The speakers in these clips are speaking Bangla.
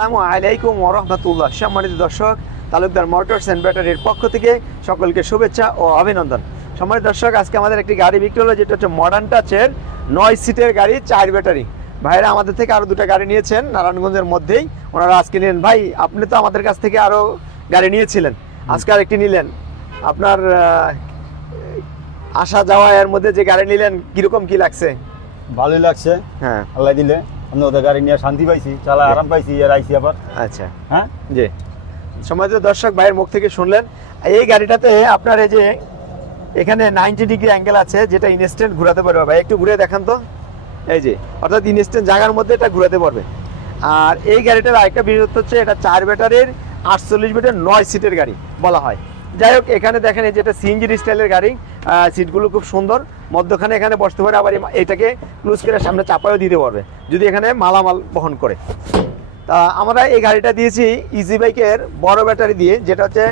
আসসালামু আলাইকুম ওয়া রাহমাতুল্লাহ। সম্মানিত দর্শক, তালুকদার মোটরস এন্ড ব্যাটারির পক্ষ থেকে সকলকে শুভেচ্ছা ও অভিনন্দন। সম্মানিত দর্শক, আজকে আমাদের একটি গাড়ি বিক্রি হলো, যেটা হচ্ছে মডার্ন টাচের 9 সিটের গাড়ি, 4 ব্যাটারি। ভাইরা আমাদের থেকে আরও 2টা গাড়ি নিয়েছেন নারায়ণগঞ্জের মধ্যেই, ওনারা আজকে নিলেন। ভাই, আপনি তো আমাদের কাছ থেকে আরও গাড়ি নিয়েছিলেন, আজকে আরেকটি নিলেন। আপনার আসা যাওয়া এর মধ্যে যে গাড়ি নিলেন, কিরকম কি লাগছে? ভালোই লাগছে, হ্যাঁ, আল্লাহ দিলে। আমি ওদের গাড়ি নিয়ে শান্তি পাইছি, চালা আরাম পাইছি, আর আইছি আবার। আচ্ছা, হ্যাঁ জি। সম্মানিত দর্শক, ভাইয়ের মুখ থেকে শুনলেন। এই গাড়িটাতে আপনার এই যে এখানে 90 ডিগ্রি অ্যাঙ্গেল আছে, যেটা ইনস্ট্যান্ট ঘোরাতে পারবে। ভাই একটু ঘুরে দেখান তো। এই যে অর্থাৎ ইনস্ট্যান্ট জায়গার মধ্যে এটা ঘোরাতে পারবে। আর এই গাড়িটার আরেকটা বিশেষত্ব হচ্ছে, এটা 4 ব্যাটারির 48 বেডের 9 সিটের গাড়ি বলা হয়। যাই হোক, এখানে দেখেন এই যেটা সিএনজি স্টাইলের গাড়ি, সিটগুলো খুব সুন্দর, মধ্যখানে এখানে বসতে পারে, আবার এটাকে ক্লোজ করে সামনে চাপায়ও দিতে পারবে যদি এখানে মালামাল বহন করে। তা আমরা এই গাড়িটা দিয়েছি ইজি বাইকের বড় ব্যাটারি দিয়ে, যেটা হচ্ছে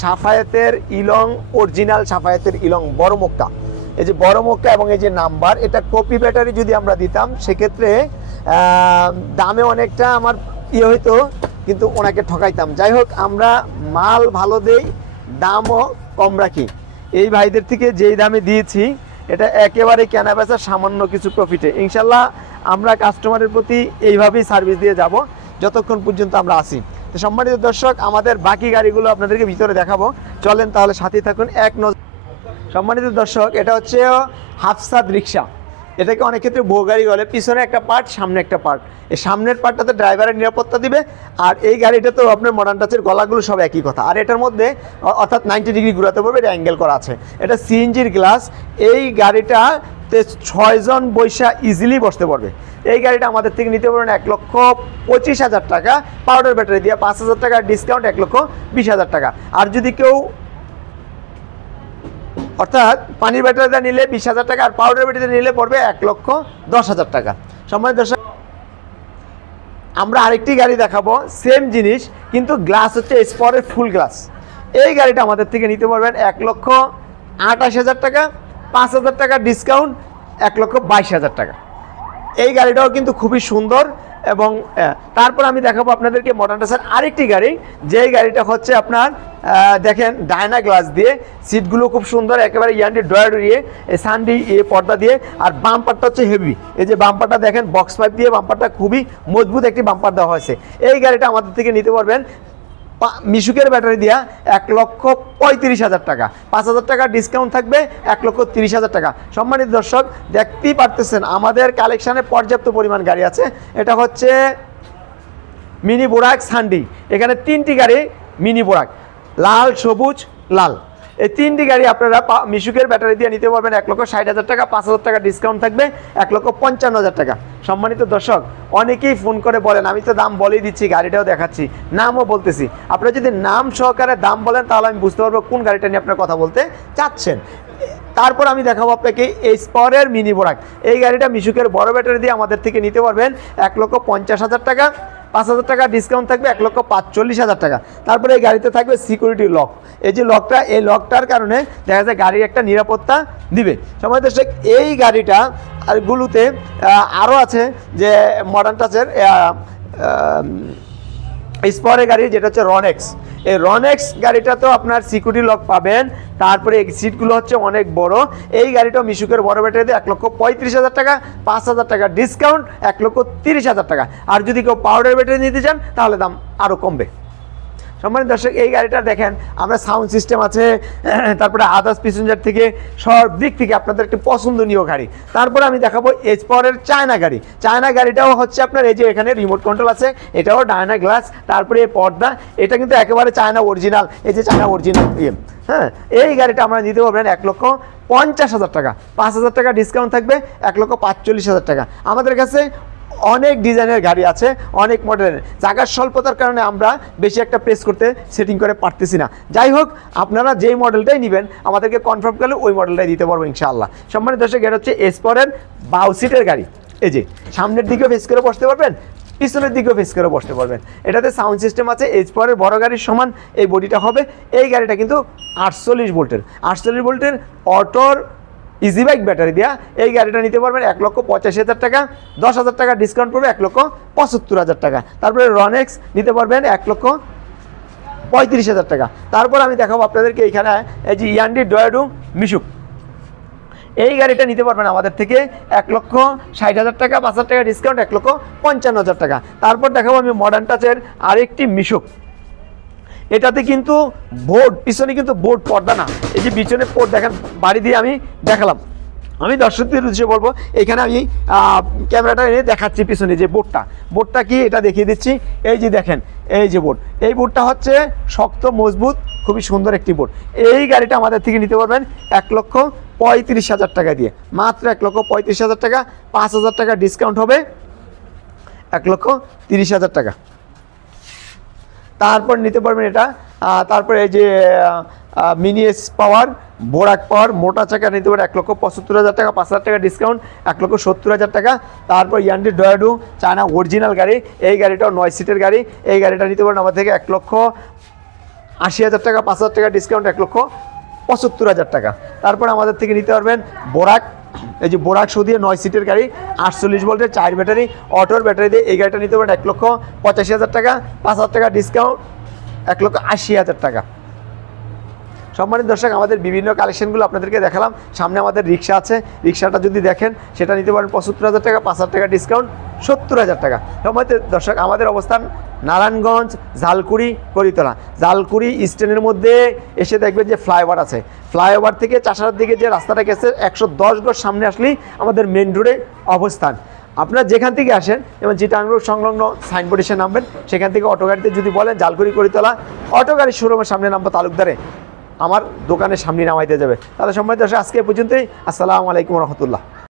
সাফায়েতের ইলং, অরিজিনাল সাফায়েতের ইলং বড় মক্কা। এই যে বড় মক্কা এবং এই যে নাম্বার, এটা কপি ব্যাটারি যদি আমরা দিতাম সেক্ষেত্রে দামে অনেকটা আমার হইতো, কিন্তু ওনাকে ঠকাইতাম। যাই হোক, আমরা মাল ভালো দেই, দামও কম রাখি। এই ভাইদের থেকে যেই দামে দিয়েছি, এটা একেবারে কেনা বেচা সামান্য কিছু প্রফিটে। ইনশাল্লাহ আমরা কাস্টমারের প্রতি এইভাবেই সার্ভিস দিয়ে যাব যতক্ষণ পর্যন্ত আমরা আসি। তো সম্মানিত দর্শক, আমাদের বাকি গাড়িগুলো আপনাদেরকে ভিতরে দেখাবো, চলেন তাহলে সাথেই থাকুন এক নজর। সম্মানিত দর্শক, এটা হচ্ছে হাফসাদ রিক্সা। এটাকে অনেক ক্ষেত্রে বউ গাড়ি বলে। পিছনে একটা পার্ট, সামনে একটা পার্ট। এই সামনের পার্টটাতে ড্রাইভারের নিরাপত্তা দিবে, আর এই গাড়িটা তো আপনার মডার্ন টাচের গলাগুলো সব একই কথা। আর এটার মধ্যে অর্থাৎ 90 ডিগ্রি ঘুরাতে পারবে, এটা অ্যাঙ্গেল করা আছে। এটা সিএনজির গ্লাস। এই গাড়িটাতে 6 জন বৈশা ইজিলি বসতে পারবে। এই গাড়িটা আমাদের থেকে নিতে পারবেন 1,25,000 টাকা পাউডার ব্যাটারি দিয়ে, 5,000 টাকা ডিসকাউন্ট, 1,20,000 টাকা। আর যদি কেউ অর্থাৎ পানির ব্যাটারিটা নিলে 20,000 টাকা, আর পাউডার ব্যাটারিটা নিলে পড়বে 1,10,000 টাকা। সম্মানিত দর্শক, আমরা আরেকটি গাড়ি দেখাবো, সেম জিনিস, কিন্তু গ্লাস হচ্ছে স্পরের ফুল গ্লাস। এই গাড়িটা আমাদের থেকে নিতে পারবেন 1,28,000 টাকা, 5,000 টাকা ডিসকাউন্ট, 1,22,000 টাকা। এই গাড়িটাও কিন্তু খুবই সুন্দর। এবং তারপর আমি দেখাবো আপনাদেরকে মডার্ন টাচের আরেকটি গাড়ি, যেই গাড়িটা হচ্ছে আপনার দেখেন ডায়না গ্লাস দিয়ে, সিটগুলো খুব সুন্দর, একেবারে ইয়ান্ডি ড্রয়ার দিয়ে, সানডি পর্দা দিয়ে, আর বাম্পারটা হচ্ছে হেভি। এই যে বাম্পারটা দেখেন, বক্স পাইপ দিয়ে বাম্পারটা খুবই মজবুত একটি বাম্পার দেওয়া হয়েছে। এই গাড়িটা আমাদের থেকে নিতে পারবেন মিশুকের ব্যাটারি দিয়া 1,35,000 টাকা, 5,000 টাকা ডিসকাউন্ট থাকবে, 1,30,000 টাকা। সম্মানিত দর্শক, দেখতেই পারতেছেন আমাদের কালেকশানে পর্যাপ্ত পরিমাণ গাড়ি আছে। এটা হচ্ছে মিনি বোরাক সানডি। এখানে 3টি গাড়ি মিনি বোরাক, লাল, সবুজ, লাল। এই 3টি গাড়ি আপনারা মিশুকের ব্যাটারি দিয়ে নিতে পারবেন 1,60,000 টাকা, 5,000 টাকা ডিসকাউন্ট থাকবে, 1,55,000 টাকা। সম্মানিত দর্শক, অনেকেই ফোন করে বলেন, আমি তো দাম বলেই দিচ্ছি, গাড়িটাও দেখাচ্ছি, নামও বলতেছি। আপনারা যদি নাম সহকারে দাম বলেন, তাহলে আমি বুঝতে পারবো কোন গাড়িটা নিয়ে আপনার কথা বলতে চাচ্ছেন। তারপর আমি দেখাবো আপনাকে এই স্পরের মিনি বোরাক। এই গাড়িটা মিশুকের বড় ব্যাটারি দিয়ে আমাদের থেকে নিতে পারবেন 1,50,000 টাকা, 5,000 টাকা ডিসকাউন্ট থাকবে, 1,45,000 টাকা। তারপরে এই গাড়িতে থাকবে সিকিউরিটি লক। এই যে লকটা, এই লকটার কারণে দেখা যায় গাড়ির একটা নিরাপত্তা দিবে। সময় দর্শক, এই গাড়িটা আর গুলোতে আরও আছে যে মডার্ন টাচের স্পরের গাড়ি, যেটা হচ্ছে রনেক্স। এই রনেক্স গাড়িটা তো আপনার সিকিউরিটি লক পাবেন। তারপরে এই সিটগুলো হচ্ছে অনেক বড়। এই গাড়িটাও মিশুকের বড় ব্যাটারি দিয়ে 1,35,000 টাকা, 5,000 টাকা ডিসকাউন্ট, 1,30,000 টাকা। আর যদি কেউ পাউডার ব্যাটারি নিতে চান, তাহলে দাম আরও কমবে। সম্মানিত দর্শক, এই গাড়িটা দেখেন, আমরা সাউন্ড সিস্টেম আছে, তারপরে আদার্স প্যাসেঞ্জার থেকে সব দিক থেকে আপনাদের একটি পছন্দনীয় গাড়ি। তারপরে আমি দেখাবো এসপরের চায়না গাড়ি। চায়না গাড়িটাও হচ্ছে আপনার এই যে এখানে রিমোট কন্ট্রোল আছে, এটাও ডায়না গ্লাস, তারপরে এই পর্দা, এটা কিন্তু একেবারে চায়না অরিজিনাল। এই যে চায়না অরিজিনাল, হ্যাঁ, এই গাড়িটা আমরা নিতে পারবেন 1,50,000 টাকা, 5,000 টাকা ডিসকাউন্ট থাকবে, 1,45,000 টাকা। আমাদের কাছে অনেক ডিজাইনের গাড়ি আছে, অনেক মডেলের। জায়গার স্বল্পতার কারণে আমরা বেশি একটা প্রেস করতে সেটিং করে পারতেছি না। যাই হোক, আপনারা যেই মডেলটাই নেবেন আমাদেরকে কনফার্ম করলে ওই মডেলটাই দিতে পারবো ইনশাআল্লাহ। সম্মানিত দর্শক, এটা হচ্ছে এসপরের 22 সিটের গাড়ি। এই যে সামনের দিকেও ফেস করে বসতে পারবেন, পিছনের দিকেও ফেস করে বসতে পারবেন। এটাতে সাউন্ড সিস্টেম আছে, এসপরের বড় গাড়ির সমান এই বডিটা হবে। এই গাড়িটা কিন্তু 48 ভোল্টের, 48 ভোল্টের অটোর ইজি বাইক ব্যাটারি দেওয়া এই গাড়িটা নিতে পারবেন 1,85,000 টাকা, 10,000 টাকা ডিসকাউন্ট পড়বে 1,75,000 টাকা। তারপরে রনেক্স নিতে পারবেন 1,35,000 টাকা। তারপর আমি দেখাবো আপনাদেরকে এইখানে এই যে ইয়ান্ডি ডয়াডু মিশুক, এই গাড়িটা নিতে পারবেন আমাদের থেকে 1,60,000 টাকা, 5,000 টাকা ডিসকাউন্ট 1,55,000 টাকা। তারপর দেখাবো আমি মডার্ন টাচের আরেকটি মিশুক, এটাতে কিন্তু বোর্ড, পিছনে কিন্তু বোর্ড পর্দা না, এই যে পিছনে পোর্ট দেখেন, বাড়ি দিয়ে আমি দেখালাম। আমি দর্শকদের উদ্দেশ্যে বলবো, এখানে আমি ক্যামেরাটা এনে দেখাচ্ছি পিছনে যে বোর্ডটা কি এটা দেখিয়ে দিচ্ছি। এই যে দেখেন, এই যে বোর্ড, এই বোর্ডটা হচ্ছে শক্ত মজবুত, খুবই সুন্দর একটি বোর্ড। এই গাড়িটা আমাদের থেকে নিতে পারবেন 1,35,000 টাকা দিয়ে, মাত্র 1,35,000 টাকা, 5,000 টাকা ডিসকাউন্ট হবে 1,30,000 টাকা। তারপর নিতে পারবেন এটা, তারপরে এই যে মিনি এস পাওয়ার, বোরাক পাওয়ার মোটা চাকা নিতে পারেন 1,75,000 টাকা, 5,000 টাকা ডিসকাউন্ট 1,70,000 টাকা। তারপর ইয়ান্ডি ডয়াডু চায়না অরিজিনাল গাড়ি, এই গাড়িটাও 9 সিটের গাড়ি, এই গাড়িটা নিতে পারেন আমার থেকে 1,80,000 টাকা, 5,000 টাকা ডিসকাউন্ট 1,75,000 টাকা। তারপর আমাদের থেকে নিতে পারবেন বোরাক, এই যে বোরাক শো দিয়ে 9 সিটের গাড়ি, 48 ভোল্টের 4 ব্যাটারি, অটোর ব্যাটারি দিয়ে এই গাড়িটা নিতে পারেন 1,85,000 টাকা, 5,000 টাকা ডিসকাউন্ট 1,80,000 টাকা। সম্মানিত দর্শক, আমাদের বিভিন্ন কালেকশনগুলো আপনাদেরকে দেখালাম। সামনে আমাদের রিক্সা আছে, রিক্সাটা যদি দেখেন সেটা নিতে পারেন 75,000 টাকা, 5,000 টাকা ডিসকাউন্ট 70,000 টাকা। সম্মানিত দর্শক, আমাদের অবস্থান নারায়ণগঞ্জ, ঝালকুড়ি, করিতলা। ঝালকুড়ি স্ট্যান্ডের মধ্যে এসে দেখবেন যে ফ্লাইওভার আছে, ফ্লাইওভার থেকে চাষার দিকে যে রাস্তাটা গেছে 110 গজ সামনে আসলেই আমাদের মেন রোডে অবস্থান। আপনারা যেখান থেকে আসেন, যেমন চিটাং রোড সংলগ্ন সাইনবোর্ড এসে নামবেন, সেখান থেকে অটো গাড়িতে যদি বলেন ঝালকুড়ি করিতলা, অটো গাড়ির শোরুমের সামনে নামবো তালুকদারে, আমার দোকানের সামনে নামাইতে যাবে। তাহলে সম্মানিত দর্শক, আজকে পর্যন্তই। আসসালামু আলাইকুম রহমতুল্লাহ।